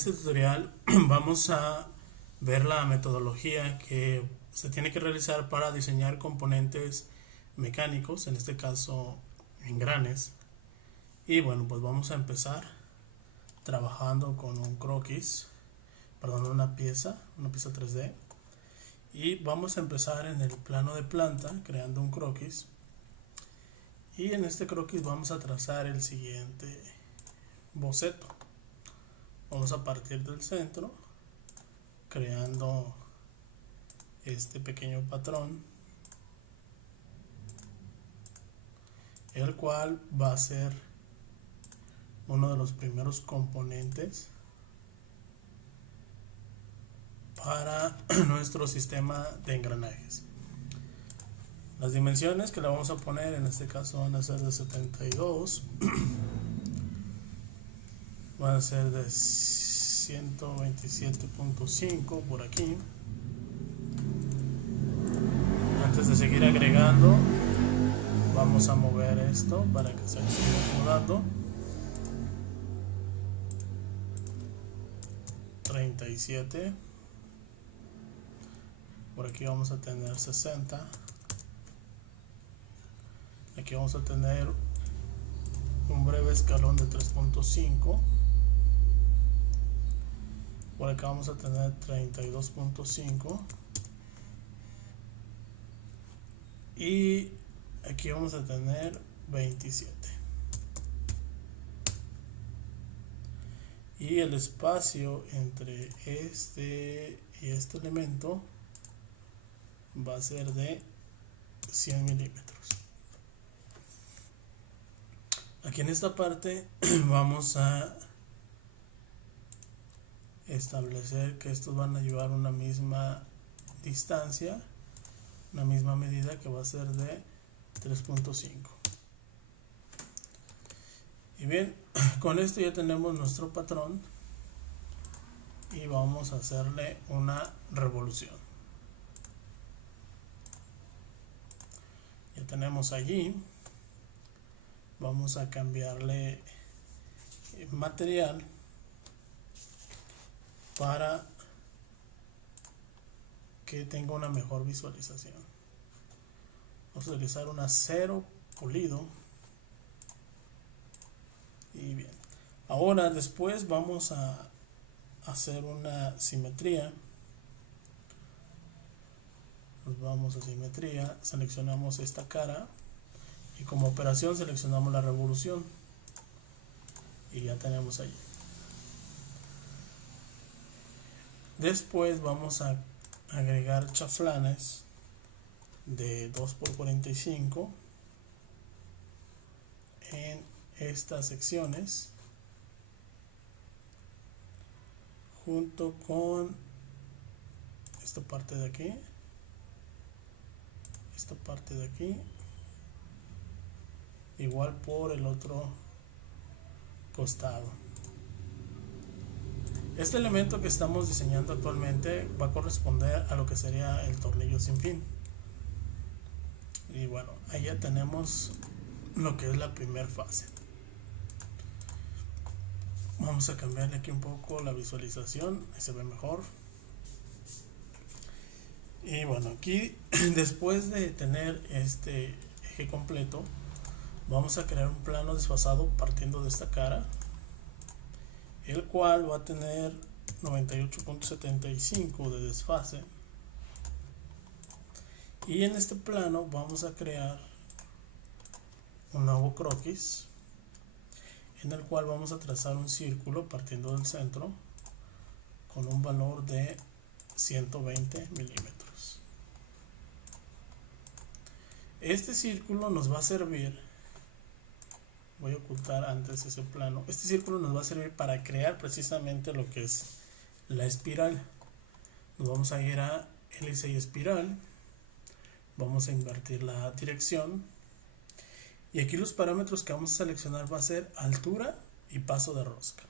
este tutorial vamos a ver la metodología que se tiene que realizar para diseñar componentes mecánicos, en este caso engranes. Y bueno, pues vamos a empezar trabajando con un croquis, perdón, una pieza 3D. Y vamos a empezar en el plano de planta creando un croquis. Y en este croquis vamos a trazar el siguiente boceto. Vamos a partir del centro, creando este pequeño patrón, el cual va a ser uno de los primeros componentes para nuestro sistema de engranajes. Las dimensiones que le vamos a poner en este caso van a ser de 72, van a ser de 127.5 por aquí. Antes de seguir agregando, vamos a mover esto para que se siga acomodando. 37. Por aquí vamos a tener 60. Aquí vamos a tener un breve escalón de 3.5. Por acá vamos a tener 32.5. Y aquí vamos a tener 27. Y el espacio entre este y este elemento va a ser de 100 milímetros. Aquí en esta parte vamos a establecer que estos van a llevar una misma distancia, una misma medida, que va a ser de 3.5. Y bien, con esto ya tenemos nuestro patrón y vamos a hacerle una revolución. Ya tenemos allí. Vamos a cambiarle material para que tenga una mejor visualización. Vamos a utilizar un acero pulido. Y bien, ahora después vamos a hacer una simetría. Nos vamos a simetría, seleccionamos esta cara y como operación seleccionamos la revolución y ya tenemos ahí. Después vamos a agregar chaflanes de 2x45 en estas secciones junto con esta parte de aquí, esta parte de aquí, igual por el otro costado. Este elemento que estamos diseñando actualmente va a corresponder a lo que sería el tornillo sin fin. Y bueno, ahí ya tenemos lo que es la primera fase. Vamos a cambiarle aquí un poco la visualización, ahí se ve mejor. Y bueno, aquí después de tener este eje completo, vamos a crear un plano desfasado partiendo de esta cara, el cual va a tener 98.75 de desfase. Y en este plano vamos a crear un nuevo croquis, en el cual vamos a trazar un círculo partiendo del centro con un valor de 120 milímetros. Este círculo nos va a servir, voy a ocultar antes ese plano, este círculo nos va a servir para crear precisamente lo que es la espiral. Nos vamos a ir a hélice y espiral, vamos a invertir la dirección y aquí los parámetros que vamos a seleccionar va a ser altura y paso de rosca.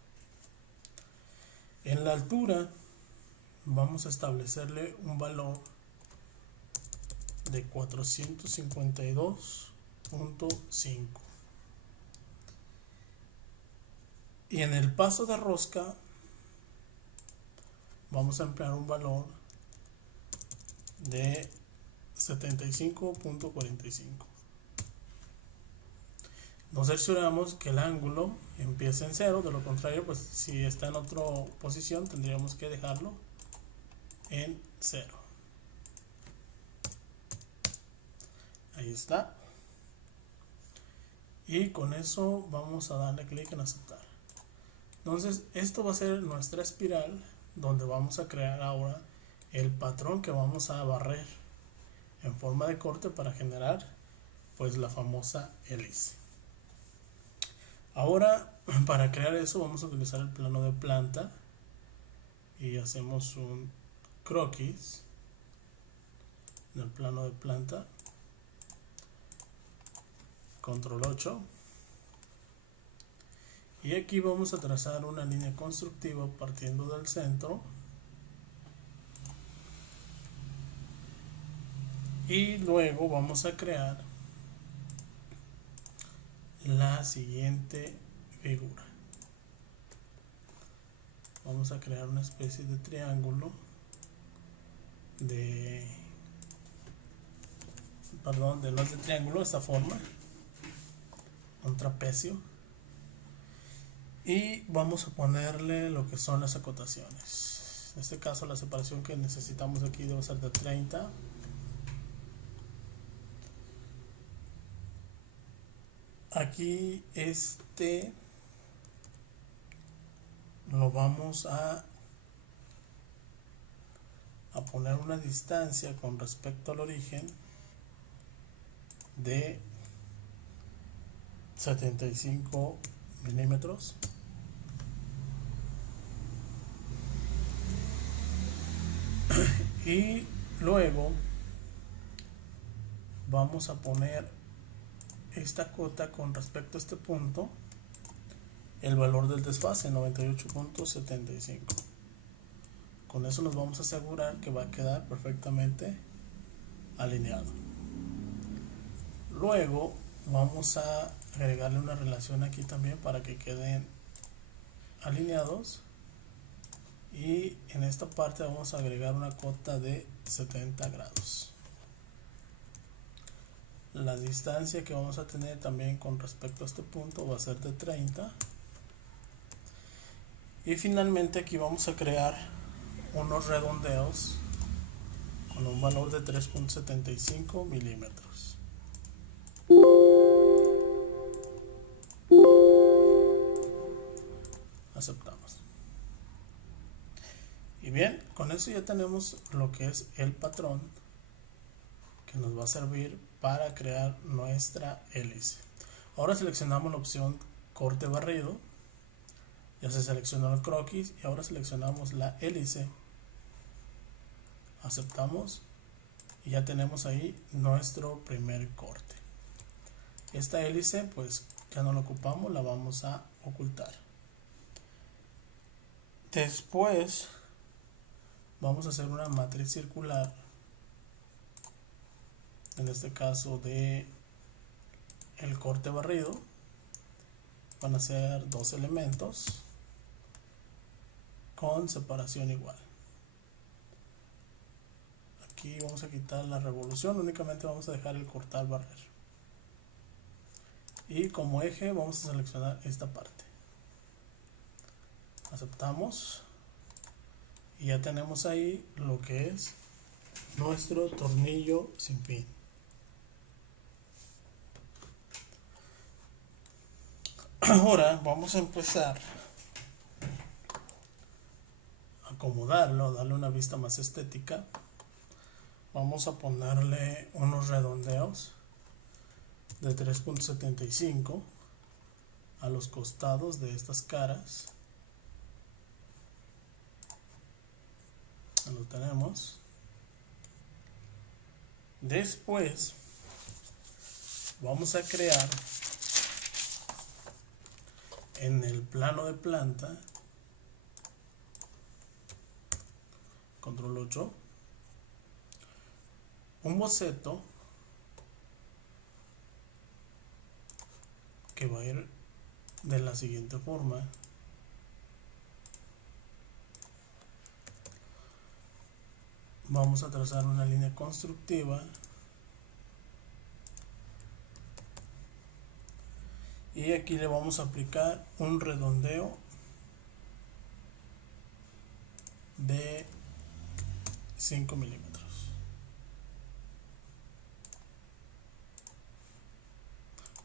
En la altura vamos a establecerle un valor de 452.5 y en el paso de rosca vamos a emplear un valor de 75.45. Nos cercioramos que el ángulo empiece en 0, de lo contrario, pues si está en otra posición tendríamos que dejarlo en 0. Ahí está. Y con eso vamos a darle clic en aceptar. Entonces esto va a ser nuestra espiral, donde vamos a crear ahora el patrón que vamos a barrer en forma de corte para generar pues la famosa hélice. Ahora, para crear eso vamos a utilizar el plano de planta y hacemos un croquis en el plano de planta, control 8, y aquí vamos a trazar una línea constructiva partiendo del centro y luego vamos a crear la siguiente figura. Vamos a crear una especie de triángulo no es de triángulo, esta forma, un trapecio, y vamos a ponerle lo que son las acotaciones. En este caso la separación que necesitamos aquí debe ser de 30. Aquí lo vamos a poner una distancia con respecto al origen de 75 milímetros. Y luego vamos a poner esta cota con respecto a este punto, el valor del desfase 98.75. Con eso nos vamos a asegurar que va a quedar perfectamente alineado. Luego vamos a agregarle una relación aquí también para que queden alineados, y en esta parte vamos a agregar una cota de 70 grados. La distancia que vamos a tener también con respecto a este punto va a ser de 30. Y finalmente aquí vamos a crear unos redondeos con un valor de 3.75 milímetros. Aceptamos. Y bien, con eso ya tenemos lo que es el patrón que nos va a servir para crear nuestra hélice. Ahora seleccionamos la opción corte barrido, ya se seleccionó el croquis y ahora seleccionamos la hélice, aceptamos y ya tenemos ahí nuestro primer corte. Esta hélice pues ya no la ocupamos, la vamos a ocultar. Después vamos a hacer una matriz circular, en este caso de el corte barrido. Van a ser 2 elementos con separación igual. Aquí vamos a quitar la revolución, únicamente vamos a dejar el cortar barrer, y como eje vamos a seleccionar esta parte, aceptamos y ya tenemos ahí lo que es nuestro tornillo sin fin. Ahora vamos a empezar a acomodarlo, darle una vista más estética. Vamos a ponerle unos redondeos de 3.75 a los costados de estas caras. Lo tenemos. Después vamos a crear en el plano de planta, control 8, un boceto que va a ir de la siguiente forma. vamos a trazar una línea constructiva y aquí le vamos a aplicar un redondeo de 5 milímetros.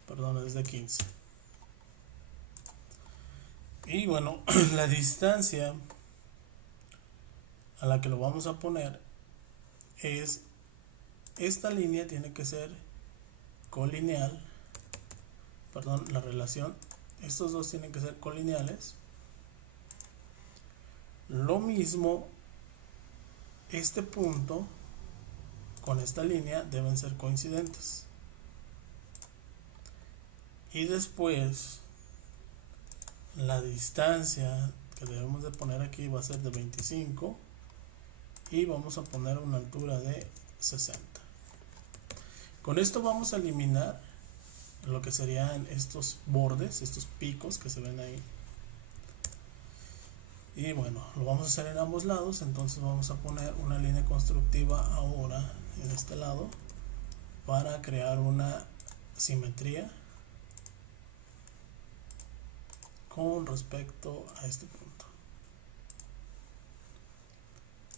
Perdón, es de 15. Y bueno, la distancia a la que lo vamos a poner es, esta línea tiene que ser colineal, perdón, la relación, estos dos tienen que ser colineales. Lo mismo, este punto con esta línea deben ser coincidentes. Y después la distancia que debemos de poner aquí va a ser de 25 y vamos a poner una altura de 60. Con esto vamos a eliminar lo que serían estos bordes, estos picos que se ven ahí. Y bueno, lo vamos a hacer en ambos lados, entonces vamos a poner una línea constructiva ahora en este lado para crear una simetría con respecto a este punto.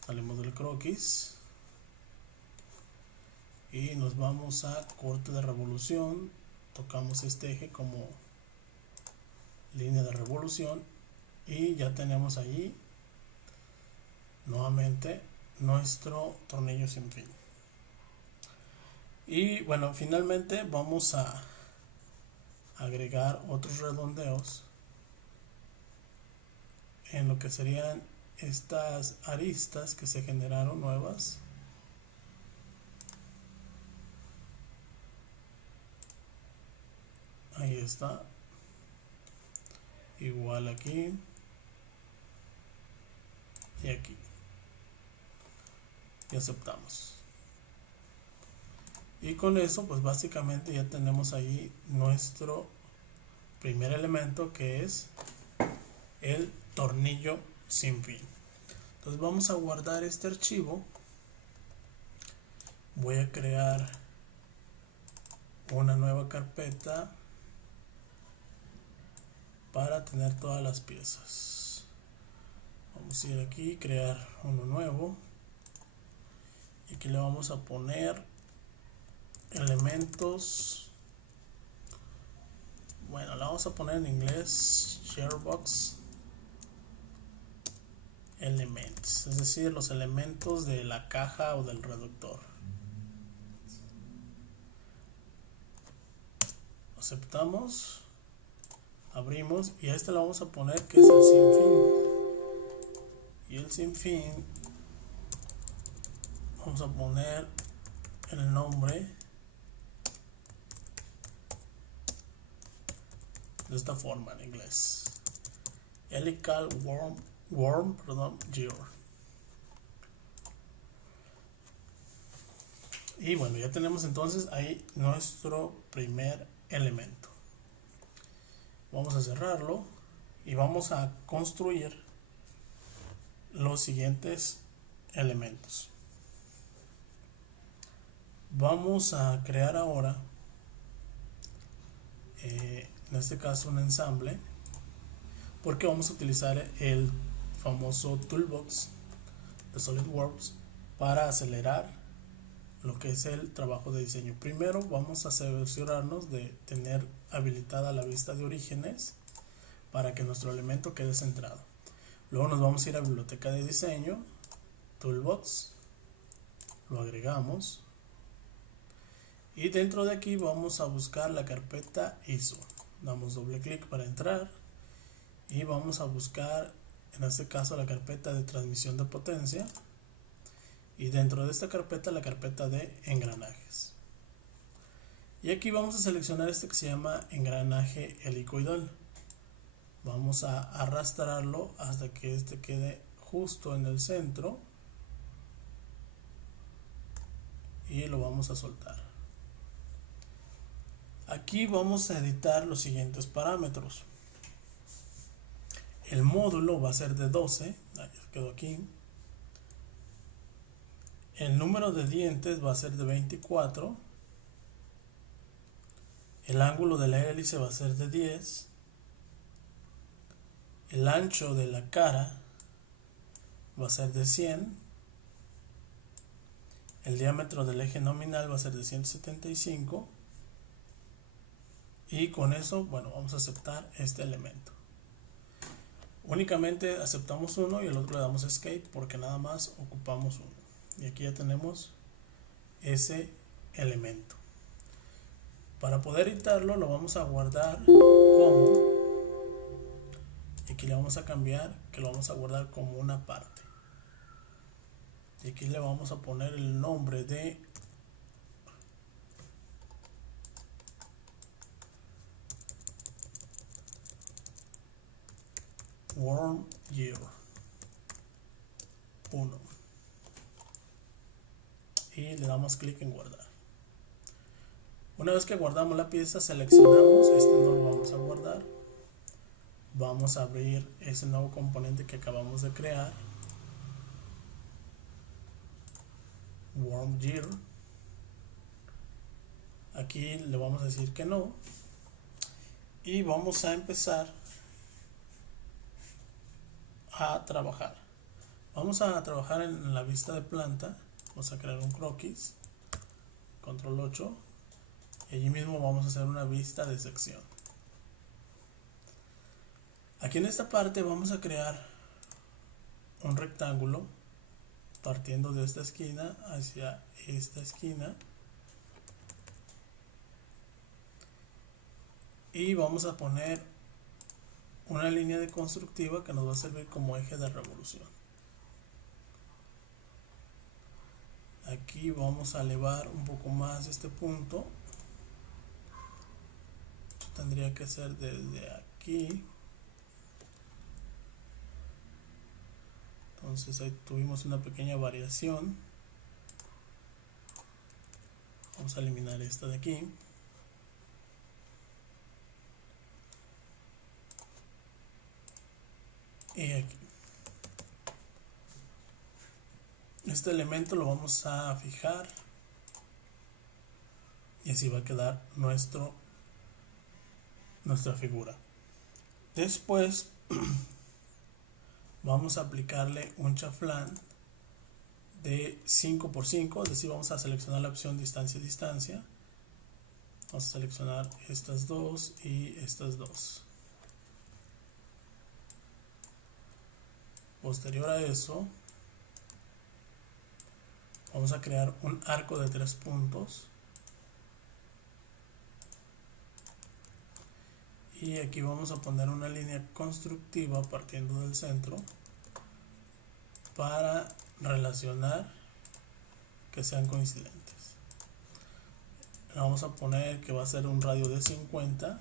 Salimos del croquis y nos vamos a corte de revolución, tocamos este eje como línea de revolución y ya tenemos allí nuevamente nuestro tornillo sin fin. Y bueno, finalmente vamos a agregar otros redondeos en lo que serían estas aristas que se generaron nuevas. Ahí está. Igual aquí y aquí. Y aceptamos. Y con eso pues básicamente ya tenemos ahí nuestro primer elemento, que es el tornillo sin fin. Entonces vamos a guardar este archivo. Voy a crear una nueva carpeta para tener todas las piezas. Vamos a ir aquí, crear uno nuevo, y aquí le vamos a poner elementos. Bueno, la vamos a poner en inglés, Sharebox Elements, es decir, los elementos de la caja o del reductor. Aceptamos, abrimos, y a este le vamos a poner que es el sin fin. Y el sin fin vamos a poner el nombre de esta forma en inglés: Helical Worm Gear. Y bueno, ya tenemos entonces ahí nuestro primer elemento. Vamos a cerrarlo y vamos a construir los siguientes elementos. Vamos a crear ahora en este caso un ensamble, porque vamos a utilizar el famoso toolbox de SolidWorks para acelerar lo que es el trabajo de diseño. Primero vamos a cerciorarnos de tener habilitada la vista de orígenes para que nuestro elemento quede centrado. Luego nos vamos a ir a biblioteca de diseño, toolbox, lo agregamos y dentro de aquí vamos a buscar la carpeta ISO. Damos doble clic para entrar y vamos a buscar en este caso la carpeta de transmisión de potencia, y dentro de esta carpeta la carpeta de engranajes. Y aquí vamos a seleccionar este que se llama engranaje helicoidal. Vamos a arrastrarlo hasta que este quede justo en el centro y lo vamos a soltar. Aquí vamos a editar los siguientes parámetros. El módulo va a ser de 12, quedó aquí. El número de dientes va a ser de 24. El ángulo de la hélice va a ser de 10. El ancho de la cara va a ser de 100. El diámetro del eje nominal va a ser de 175. Y con eso, bueno, vamos a aceptar este elemento. Únicamente aceptamos uno y el otro le damos escape porque nada más ocupamos uno. Y aquí ya tenemos ese elemento. Para poder editarlo lo vamos a guardar como, y aquí le vamos a cambiar que lo vamos a guardar como una parte. Y aquí le vamos a poner el nombre de Worm Gear 1 y le damos clic en guardar. Una vez que guardamos la pieza, seleccionamos, este no lo vamos a guardar, vamos a abrir ese nuevo componente que acabamos de crear, Worm Gear. Aquí le vamos a decir que no y vamos a empezar a trabajar. Vamos a trabajar en la vista de planta. Vamos a crear un croquis, control 8, y allí mismo vamos a hacer una vista de sección. Aquí en esta parte vamos a crear un rectángulo partiendo de esta esquina hacia esta esquina y vamos a poner una línea de constructiva que nos va a servir como eje de revolución. Aquí vamos a elevar un poco más este punto. Esto tendría que ser desde aquí. Entonces ahí tuvimos una pequeña variación. Vamos a eliminar esta de aquí. Y aquí. Este elemento lo vamos a fijar y así va a quedar nuestra figura. Después vamos a aplicarle un chaflán de 5×5, es decir, vamos a seleccionar la opción distancia. Vamos a seleccionar estas dos y estas dos. Posterior a eso, vamos a crear un arco de 3 puntos. Y aquí vamos a poner una línea constructiva partiendo del centro para relacionar que sean coincidentes. Le vamos a poner que va a ser un radio de 50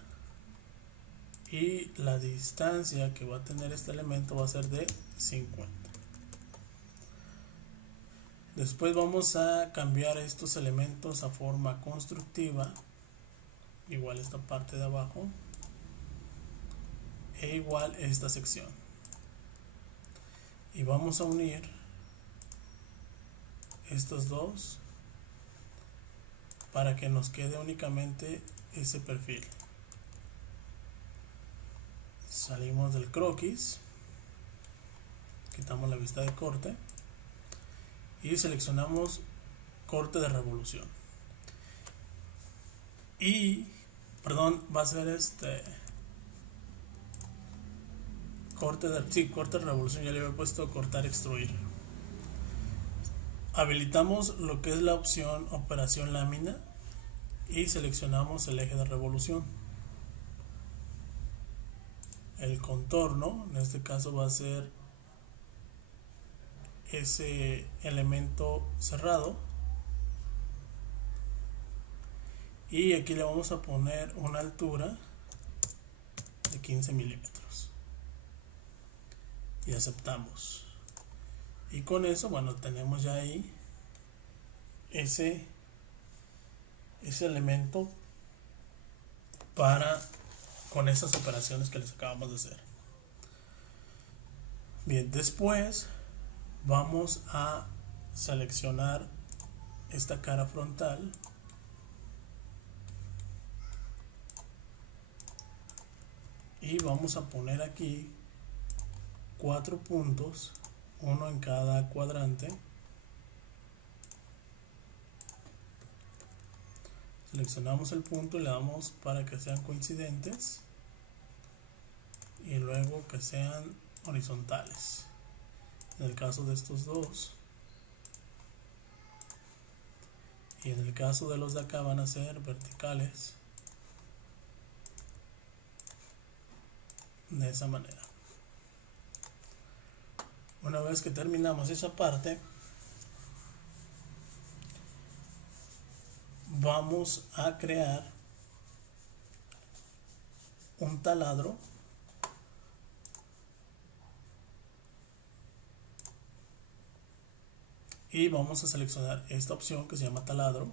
y la distancia que va a tener este elemento va a ser de 50. Después vamos a cambiar estos elementos a forma constructiva, igual esta parte de abajo e igual esta sección, y vamos a unir estos dos para que nos quede únicamente ese perfil. Salimos del croquis, quitamos la vista de corte y seleccionamos corte de revolución. Y, perdón, va a ser corte de revolución, ya le había puesto cortar extruir. Habilitamos lo que es la opción operación lámina y seleccionamos el eje de revolución. El contorno, en este caso va a ser ese elemento cerrado, y aquí le vamos a poner una altura de 15 milímetros y aceptamos. Y con eso, bueno, tenemos ya ahí ese elemento para con esas operaciones que les acabamos de hacer. Bien, después vamos a seleccionar esta cara frontal y vamos a poner aquí 4 puntos, uno en cada cuadrante. Seleccionamos el punto y le damos para que sean coincidentes y luego que sean horizontales. En el caso de estos dos, y en el caso de los de acá van a ser verticales de esa manera. Una vez que terminamos esa parte, vamos a crear un taladro y vamos a seleccionar esta opción que se llama taladro.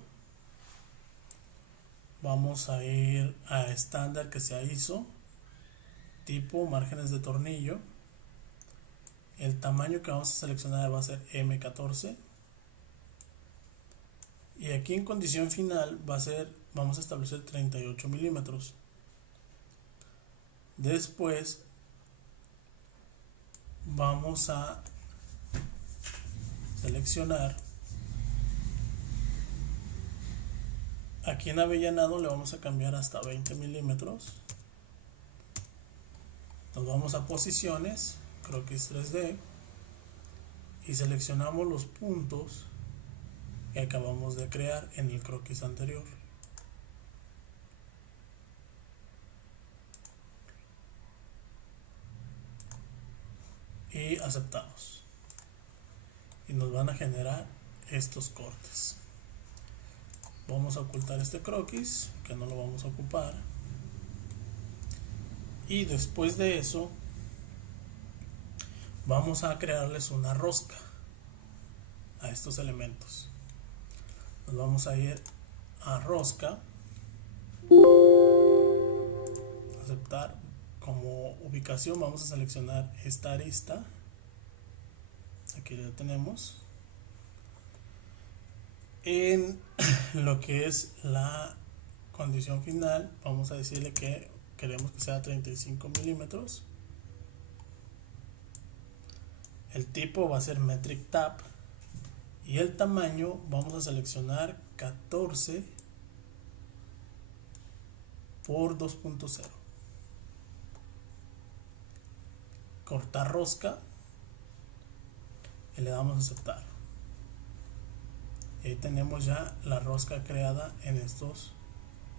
Vamos a ir a estándar que sea ISO, tipo márgenes de tornillo. El tamaño que vamos a seleccionar va a ser M14 y aquí en condición final va a ser, vamos a establecer 38 milímetros. Después vamos a seleccionar, aquí en avellanado le vamos a cambiar hasta 20 milímetros. Nos vamos a posiciones, croquis 3D y seleccionamos los puntos que acabamos de crear en el croquis anterior. Y aceptamos. Y nos van a generar estos cortes. Vamos a ocultar este croquis, que no lo vamos a ocupar. Y después de eso, vamos a crearles una rosca a estos elementos. Nos vamos a ir a rosca, aceptar. Como ubicación vamos a seleccionar esta arista, aquí la tenemos. En lo que es la condición final vamos a decirle que queremos que sea 35 milímetros. El tipo va a ser metric tap y el tamaño vamos a seleccionar 14 por 2.0. Cortar rosca y le damos a aceptar. Y ahí tenemos ya la rosca creada en estos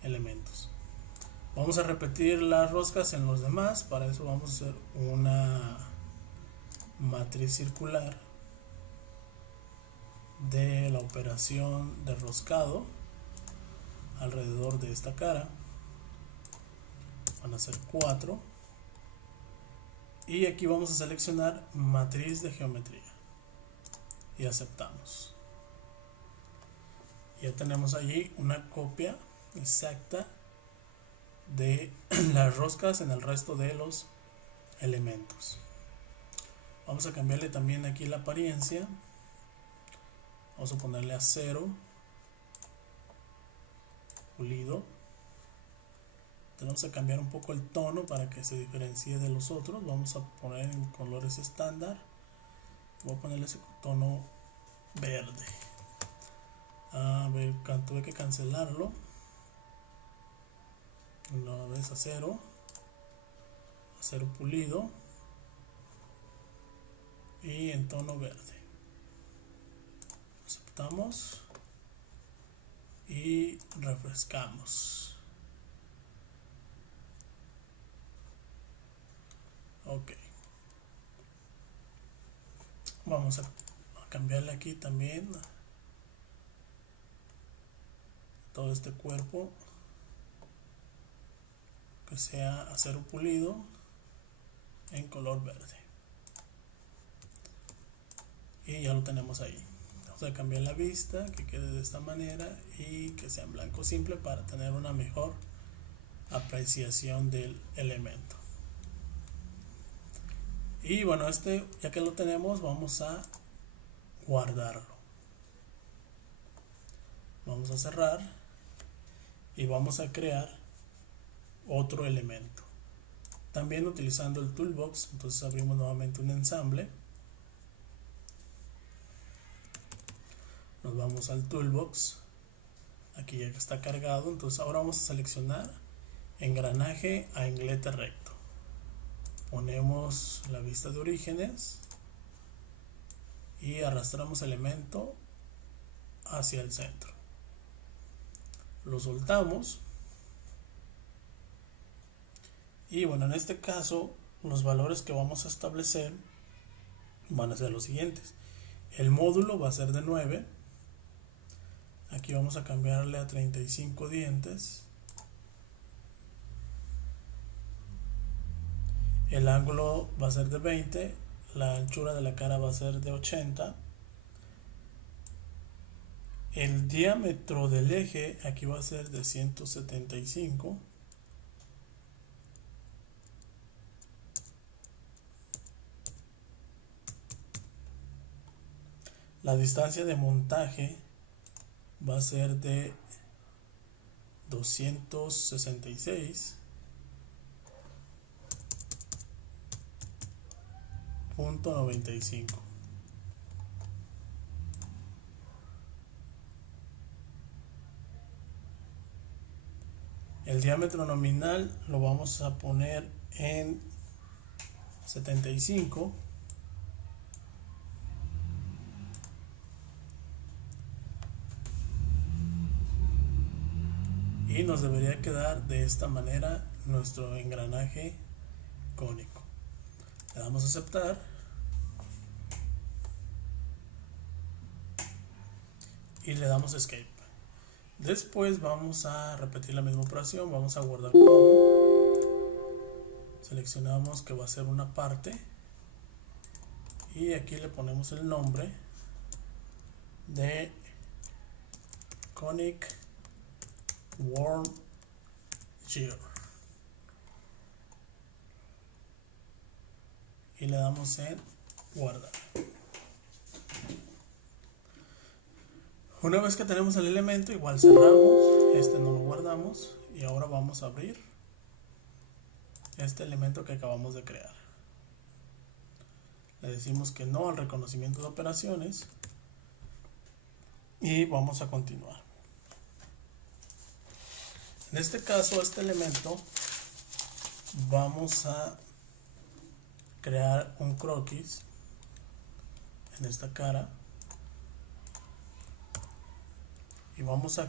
elementos. Vamos a repetir las roscas en los demás. Para eso vamos a hacer una matriz circular de la operación de roscado alrededor de esta cara. Van a ser 4. Y aquí vamos a seleccionar matriz de geometría y aceptamos. Ya tenemos allí una copia exacta de las roscas en el resto de los elementos. Vamos a cambiarle también aquí la apariencia. Vamos a ponerle a 0, pulido. Tenemos que cambiar un poco el tono para que se diferencie de los otros. Vamos a poner en colores estándar. Voy a ponerle ese tono verde. A ver, tuve que cancelarlo. Una vez a 0 pulido y en tono verde. Aceptamos y refrescamos. Ok, vamos a cambiarle aquí también todo este cuerpo que sea acero pulido en color verde y ya lo tenemos ahí. Vamos a cambiar la vista que quede de esta manera y que sea en blanco simple para tener una mejor apreciación del elemento. Y bueno, ya que lo tenemos, vamos a guardarlo. Vamos a cerrar y vamos a crear otro elemento. También utilizando el toolbox, entonces abrimos nuevamente un ensamble. Nos vamos al toolbox. Aquí ya que está cargado, entonces ahora vamos a seleccionar engranaje a inglete recto. Ponemos la vista de orígenes y arrastramos elemento hacia el centro. Lo soltamos. Y bueno, en este caso los valores que vamos a establecer van a ser los siguientes. El módulo va a ser de 9. Aquí vamos a cambiarle a 35 dientes. El ángulo va a ser de 20. La anchura de la cara va a ser de 80. El diámetro del eje aquí va a ser de 175. La distancia de montaje va a ser de 266.95. El diámetro nominal lo vamos a poner en 75. Y nos debería quedar de esta manera nuestro engranaje cónico. Le damos a aceptar. Y le damos escape. Después vamos a repetir la misma operación. Vamos a guardar como. Seleccionamos que va a ser una parte. Y aquí le ponemos el nombre de Conic Worm Gear. Y le damos en guardar. Una vez que tenemos el elemento, igual cerramos, este no lo guardamos y ahora vamos a abrir este elemento que acabamos de crear. Le decimos que no al reconocimiento de operaciones y vamos a continuar. En este caso, este elemento vamos a crear un croquis en esta cara. Y vamos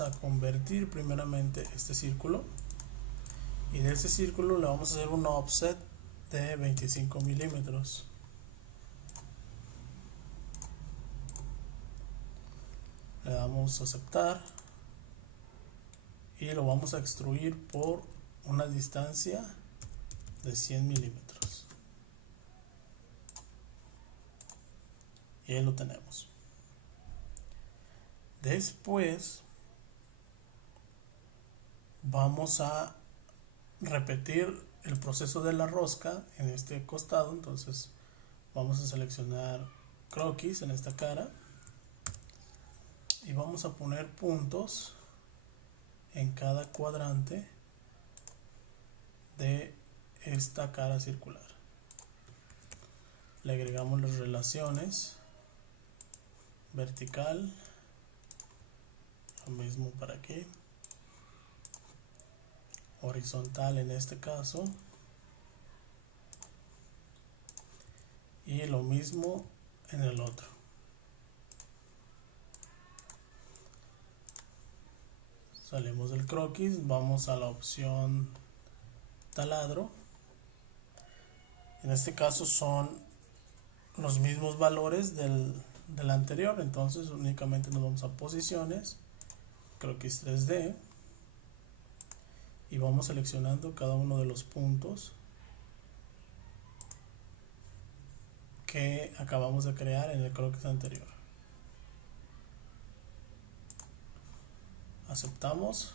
a convertir primeramente este círculo, y de ese círculo le vamos a hacer un offset de 25 milímetros. Le damos a aceptar y lo vamos a extruir por una distancia de 100 milímetros. Y ahí lo tenemos. Después vamos a repetir el proceso de la rosca en este costado. Entonces vamos a seleccionar croquis en esta cara y vamos a poner puntos en cada cuadrante de esta cara circular. Le agregamos las relaciones vertical, lo mismo para aquí, horizontal en este caso, y lo mismo en el otro. Salimos del croquis, vamos a la opción taladro. En este caso son los mismos valores del anterior, entonces únicamente nos vamos a posiciones, croquis 3D, y vamos seleccionando cada uno de los puntos que acabamos de crear en el croquis anterior. Aceptamos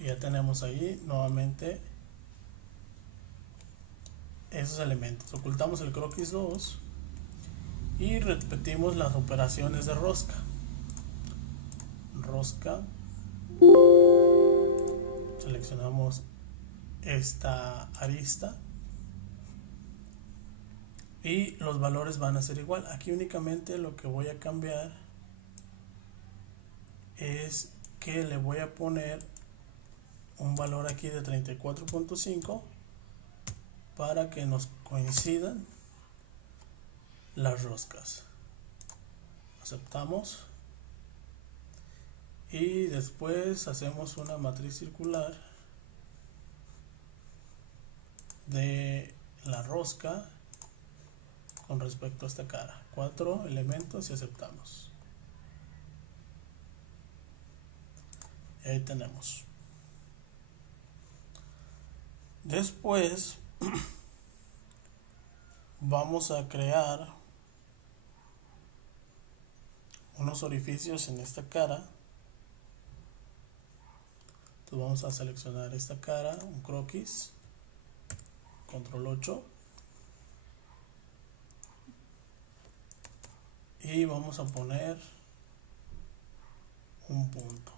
y ya tenemos ahí nuevamente esos elementos. Ocultamos el croquis 2 y repetimos las operaciones de rosca. Rosca, seleccionamos esta arista y los valores van a ser igual. Aquí únicamente lo que voy a cambiar es que le voy a poner un valor aquí de 34.5 para que nos coincidan las roscas. Aceptamos y después hacemos una matriz circular de la rosca con respecto a esta cara. 4 elementos y aceptamos. Y ahí tenemos. Después vamos a crear unos orificios en esta cara. Entonces vamos a seleccionar esta cara, un croquis, control 8, y vamos a poner un punto.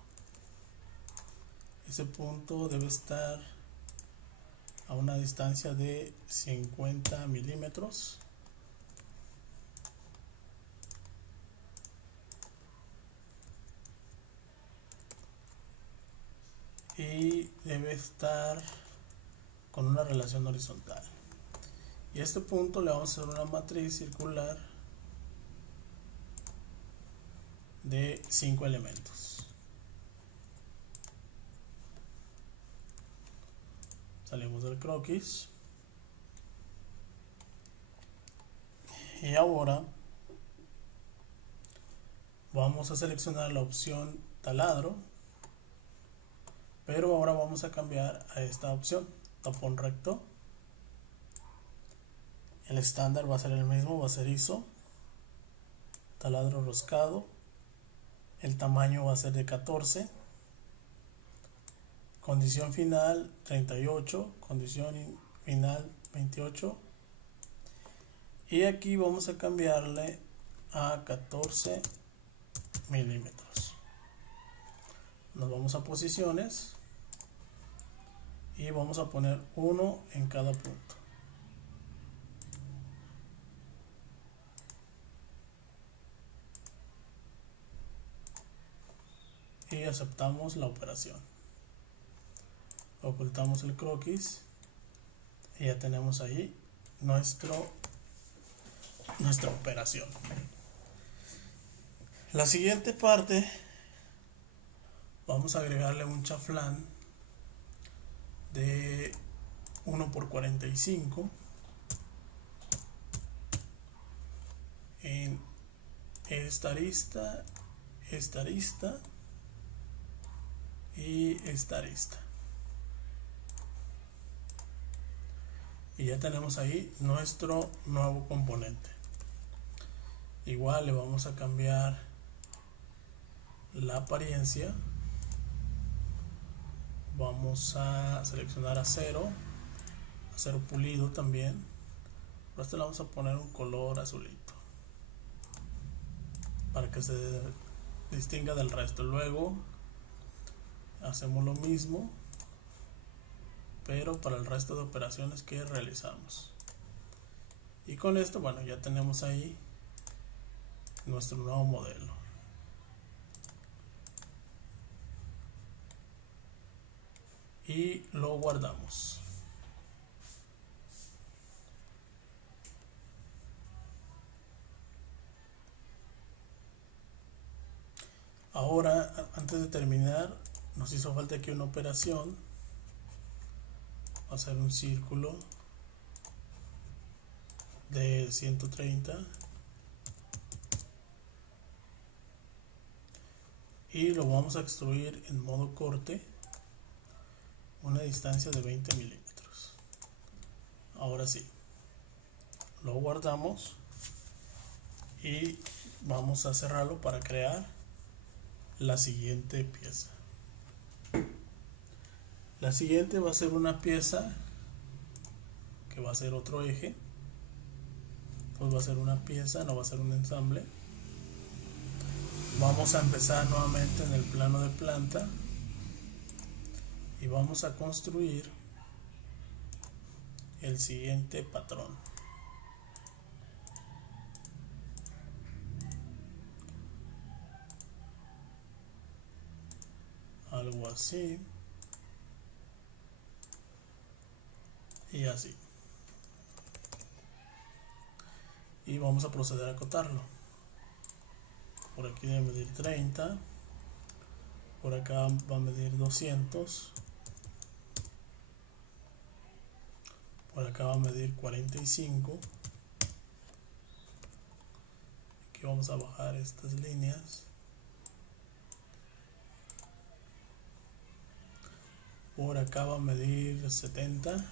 Ese punto debe estar a una distancia de 50 milímetros. Y debe estar con una relación horizontal. Y a este punto le vamos a hacer una matriz circular de 5 elementos. Salimos del croquis. Y ahora vamos a seleccionar la opción taladro, pero ahora vamos a cambiar a esta opción, tapón recto. El estándar va a ser el mismo, va a ser ISO, taladro roscado. El tamaño va a ser de 14. Condición final 38, condición final 28. Y aquí vamos a cambiarle a 14 milímetros. Nos vamos a posiciones y vamos a poner 1 en cada punto. Y aceptamos la operación. Ocultamos el croquis y ya tenemos ahí nuestra operación. La siguiente parte, vamos a agregarle un chaflán de 1×45 en esta arista y esta arista. Y ya tenemos ahí nuestro nuevo componente. Igual le vamos a cambiar la apariencia. Vamos a seleccionar acero pulido también. Pero este le vamos a poner un color azulito para que se distinga del resto. Luego hacemos lo mismo, pero para el resto de operaciones que realizamos. Y con esto, bueno, ya tenemos ahí nuestro nuevo modelo. Y lo guardamos. Ahora, antes de terminar, nos hizo falta aquí una operación. Va a ser un círculo de 130 y lo vamos a extruir en modo corte, una distancia de 20 milímetros. Ahora sí, lo guardamos y vamos a cerrarlo para crear la siguiente pieza. La siguiente va a ser una pieza que va a ser otro eje. pues va a ser una pieza, no va a ser un ensamble. Vamos a empezar nuevamente en el plano de planta y vamos a construir el siguiente patrón. Algo así y así. Y vamos a proceder a acotarlo. Por aquí debe medir 30, por acá va a medir 200, por acá va a medir 45. Aquí vamos a bajar estas líneas. Por acá va a medir 70.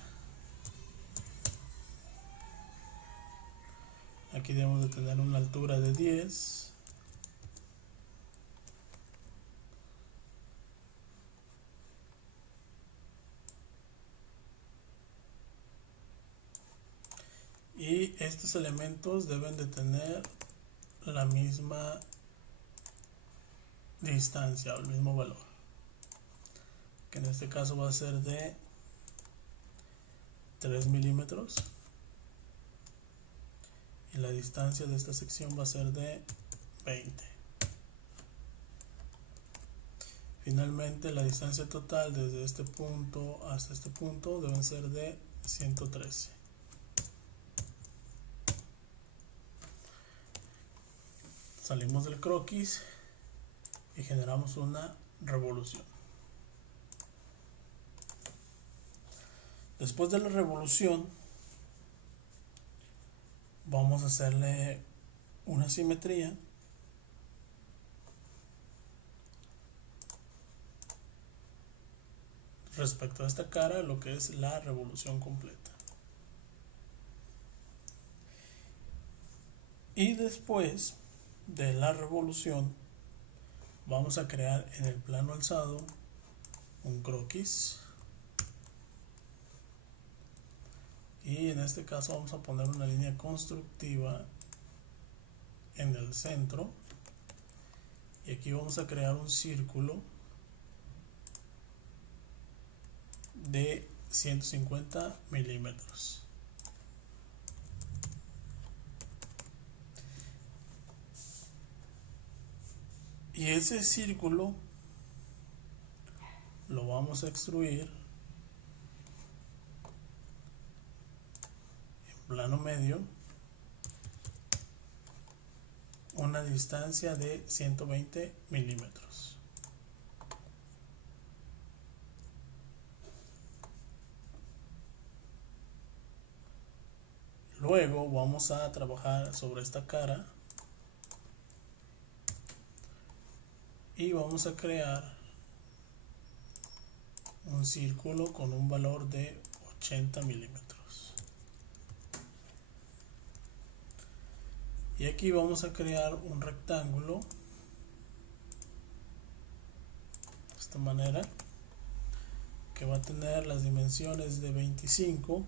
Aquí debemos de tener una altura de 10. Y estos elementos deben de tener la misma distancia o el mismo valor, que en este caso va a ser de 3 milímetros, y la distancia de esta sección va a ser de 20. Finalmente, la distancia total desde este punto hasta este punto deben ser de 113. Salimos del croquis y generamos una revolución. Después de la revolución vamos a hacerle una simetría respecto a esta cara, lo que es la revolución completa. Y después de la revolución vamos a crear en el plano alzado un croquis, y en este caso vamos a poner una línea constructiva en el centro, y aquí vamos a crear un círculo de 150 milímetros. Y ese círculo lo vamos a extruir en plano medio, una distancia de 120 milímetros. Luego vamos a trabajar sobre esta cara y vamos a crear un círculo con un valor de 80 milímetros. Y aquí vamos a crear un rectángulo de esta manera, que va a tener las dimensiones de 25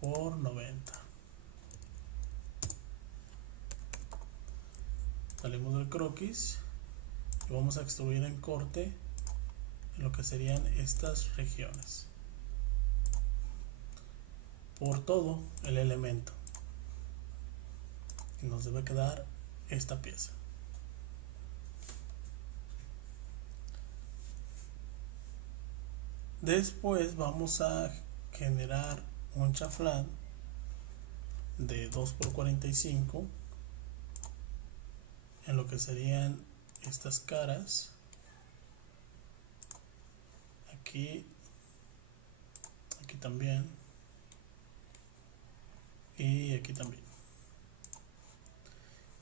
por 90. Salimos del croquis y vamos a extruir en corte en lo que serían estas regiones por todo el elemento, y nos debe quedar esta pieza. Después vamos a generar un chaflán de 2 por 45 en lo que serían estas caras, aquí también y aquí también,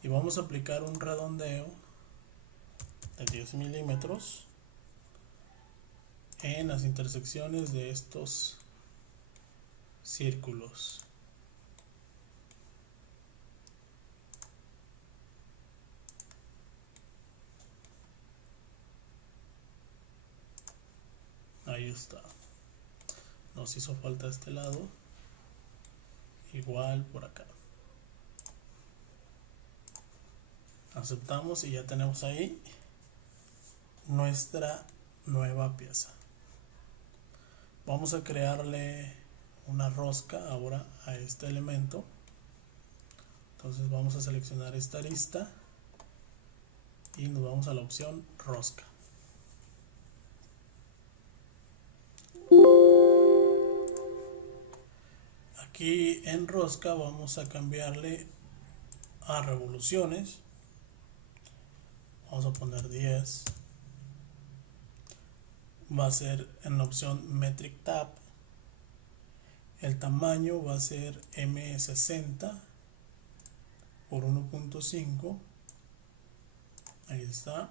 y vamos a aplicar un redondeo de 10 milímetros en las intersecciones de estos círculos. Ahí está. Nos hizo falta este lado igual por acá. Aceptamos y ya tenemos ahí nuestra nueva pieza. Vamos a crearle una rosca ahora a este elemento. Entonces vamos a seleccionar esta arista y nos vamos a la opción rosca. Aquí en rosca vamos a cambiarle a revoluciones. Vamos a poner 10. Va a ser en la opción Metric Tab. El tamaño va a ser M60 por 1.5. Ahí está.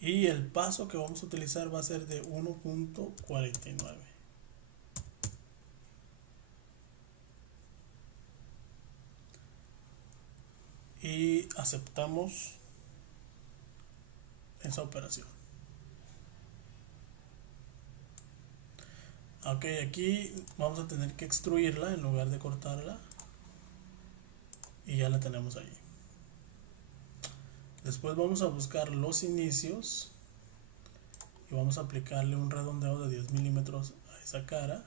Y el paso que vamos a utilizar va a ser de 1.49. Y aceptamos esa operación. Ok, aquí vamos a tener que extruirla en lugar de cortarla. Y ya la tenemos ahí. Después vamos a buscar los inicios y vamos a aplicarle un redondeo de 10 milímetros a esa cara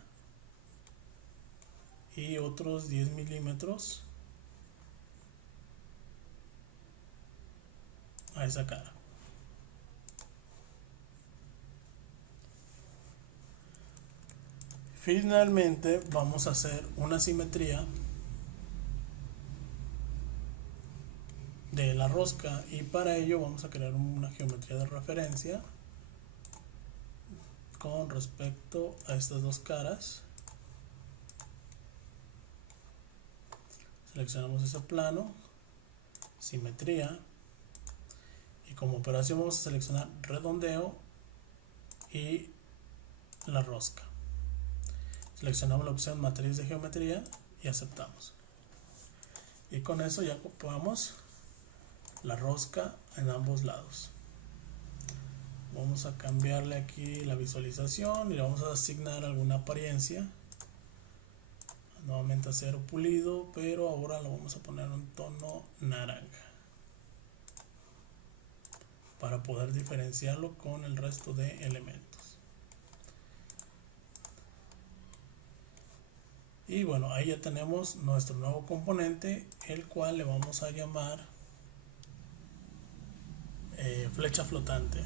y otros 10 milímetros a esa cara. Finalmente vamos a hacer una simetría de la rosca y para ello vamos a crear una geometría de referencia con respecto a estas dos caras. Seleccionamos ese plano, simetría, y como operación vamos a seleccionar redondeo y la rosca. Seleccionamos la opción matriz de geometría y aceptamos. Y con eso ya ocupamos la rosca en ambos lados. Vamos a cambiarle aquí la visualización y le vamos a asignar alguna apariencia. Nuevamente a 0 pulido, pero ahora lo vamos a poner en un tono naranja para poder diferenciarlo con el resto de elementos. Y bueno, ahí ya tenemos nuestro nuevo componente, el cual le vamos a llamar flecha flotante.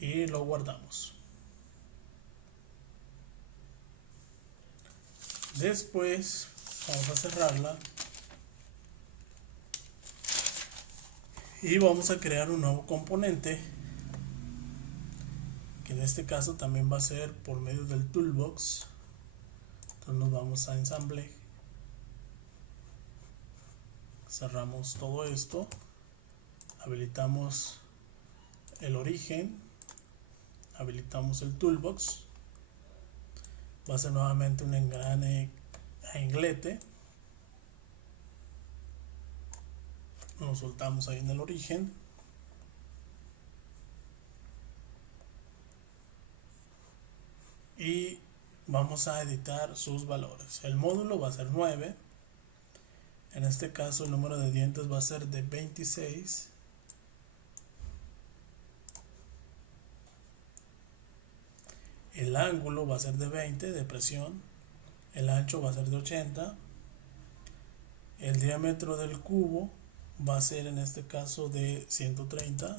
Y lo guardamos. Después vamos a cerrarla y vamos a crear un nuevo componente, que en este caso también va a ser por medio del toolbox. Entonces nos vamos a ensamble, cerramos todo esto, habilitamos el origen, habilitamos el toolbox, va a ser nuevamente un engrane a inglete, lo soltamos ahí en el origen y vamos a editar sus valores. El módulo va a ser 9, en este caso el número de dientes va a ser de 26. El ángulo va a ser de 20 de presión, el ancho va a ser de 80, el diámetro del cubo va a ser en este caso de 130,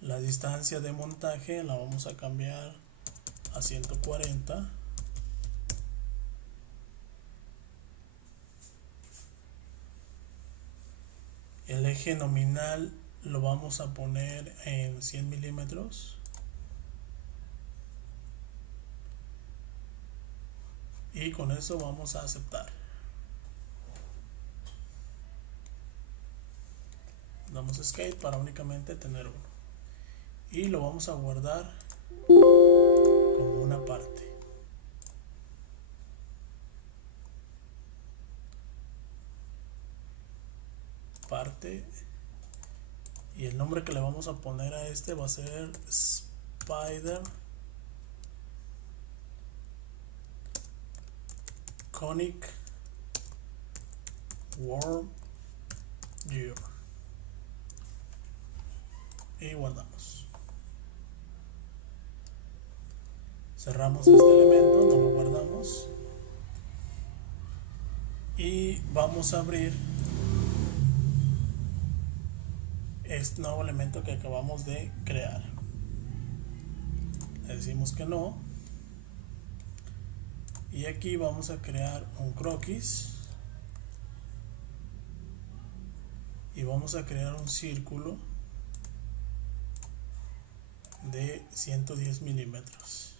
la distancia de montaje la vamos a cambiar a 140, el eje nominal lo vamos a poner en 100 milímetros y con eso vamos a aceptar. Damos escape para únicamente tener uno y lo vamos a guardar como una parte. parte, y el nombre que le vamos a poner a este va a ser Spider Conic Worm Gear, y guardamos. Cerramos este elemento, no lo guardamos, y vamos a abrir este nuevo elemento que acabamos de crear. Le decimos que no, y aquí vamos a crear un croquis y vamos a crear un círculo de 110 milímetros.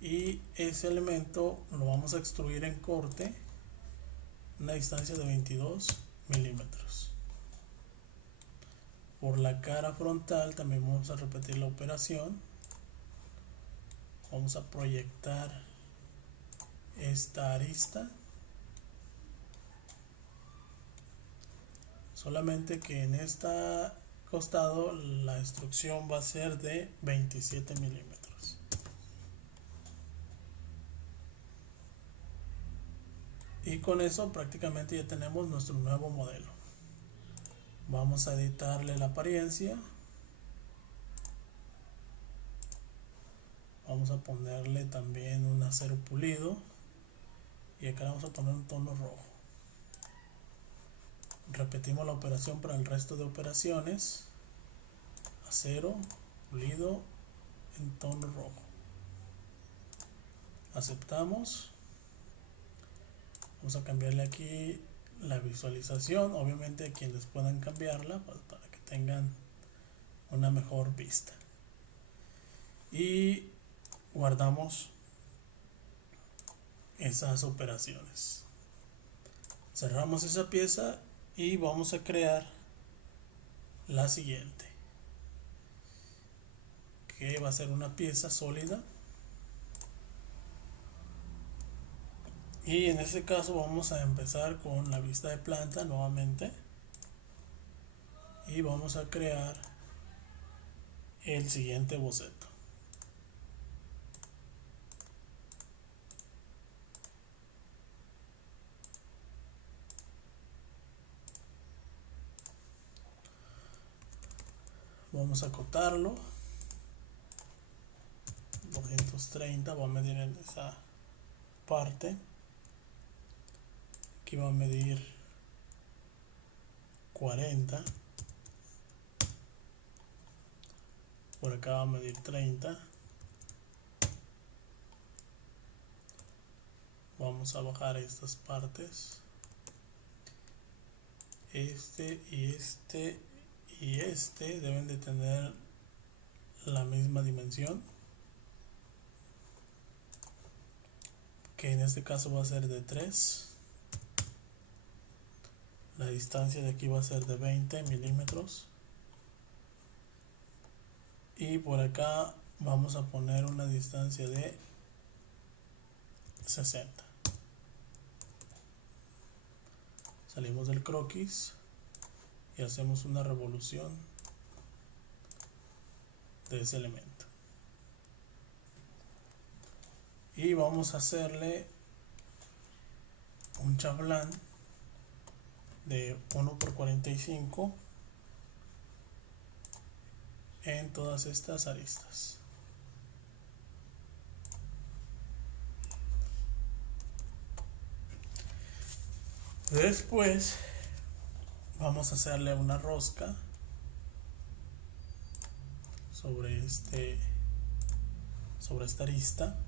Y ese elemento lo vamos a extruir en corte, una distancia de 22 milímetros. Por la cara frontal también vamos a repetir la operación. Vamos a proyectar esta arista, solamente que en este costado la extrusión va a ser de 27 milímetros. Y con eso prácticamente ya tenemos nuestro nuevo modelo. Vamos a editarle la apariencia. Vamos a ponerle también un acero pulido. Y acá vamos a poner un tono rojo. Repetimos la operación para el resto de operaciones. Acero pulido en tono rojo. Aceptamos. Vamos a cambiarle aquí la visualización, obviamente quienes puedan cambiarla para que tengan una mejor vista, y guardamos esas operaciones. Cerramos esa pieza y vamos a crear la siguiente, que va a ser una pieza sólida. Y en este caso vamos a empezar con la vista de planta nuevamente y vamos a crear el siguiente boceto. Vamos a acotarlo 230, voy a medir en esa parte. Aquí va a medir 40, por acá va a medir 30. Vamos a bajar estas partes, este y este y este deben de tener la misma dimensión, que en este caso va a ser de 3. La distancia de aquí va a ser de 20 milímetros. Y por acá vamos a poner una distancia de 60. Salimos del croquis y hacemos una revolución de ese elemento. Y vamos a hacerle un chaflán de 1/45 en todas estas aristas. Después vamos a hacerle una rosca sobre esta arista.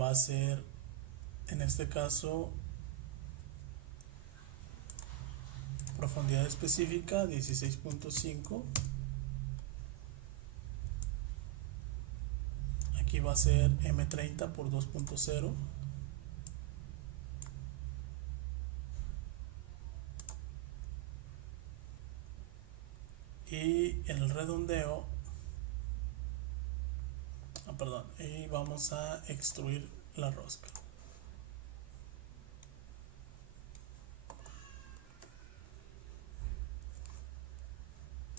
Va a ser, en este caso, profundidad específica 16.5. Aquí va a ser M30 por 2.0. Y el redondeo y vamos a extruir la rosca.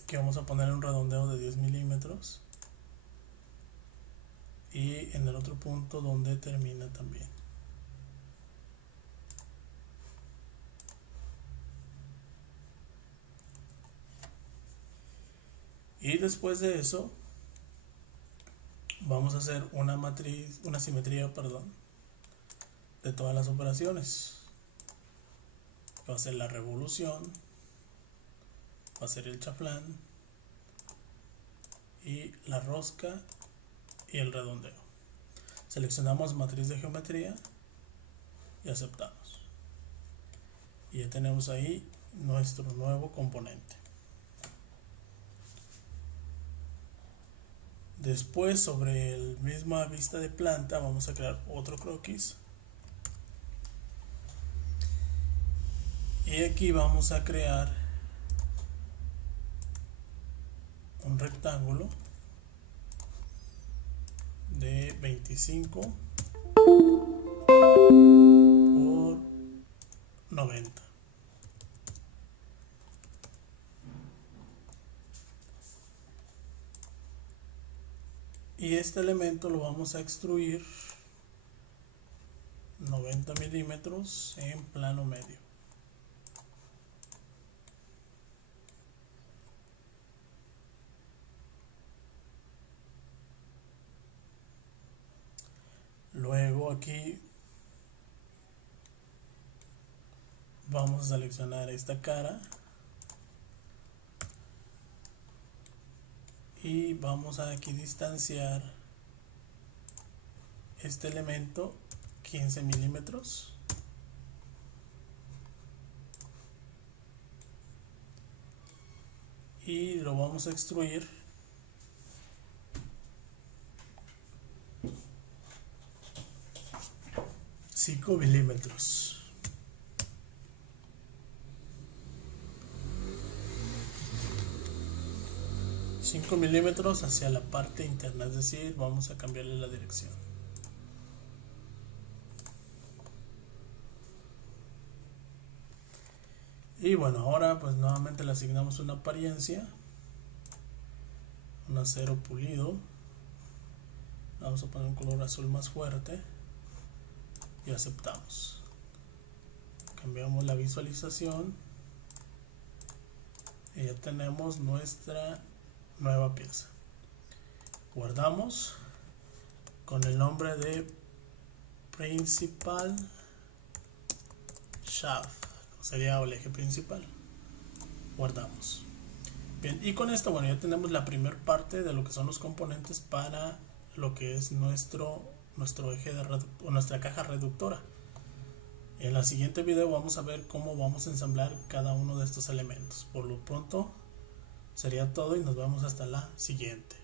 Aquí vamos a poner un redondeo de 10 milímetros y en el otro punto donde termina también. Y después de eso vamos a hacer una simetría, de todas las operaciones. Va a ser la revolución, va a ser el chaflán y la rosca y el redondeo. Seleccionamos matriz de geometría y aceptamos. Y ya tenemos ahí nuestro nuevo componente. Después, sobre la misma vista de planta, vamos a crear otro croquis. Y aquí vamos a crear un rectángulo de 25 por 90. Y este elemento lo vamos a extruir 90 milímetros en plano medio. Luego aquí vamos a seleccionar esta cara y vamos a aquí distanciar este elemento 15 milímetros. Y lo vamos a extruir 5 milímetros. Hacia la parte interna, es decir, vamos a cambiarle la dirección. Y bueno, ahora pues nuevamente le asignamos una apariencia, un acero pulido. Vamos a poner un color azul más fuerte y aceptamos. Cambiamos la visualización y ya tenemos nuestra nueva pieza. Guardamos con el nombre de Principal Shaft, sería el eje principal. Guardamos. Bien, y con esto, bueno, ya tenemos la primera parte de lo que son los componentes para lo que es nuestro eje o nuestra caja reductora. En el siguiente video vamos a ver cómo vamos a ensamblar cada uno de estos elementos. Por lo pronto sería todo y nos vemos hasta la siguiente.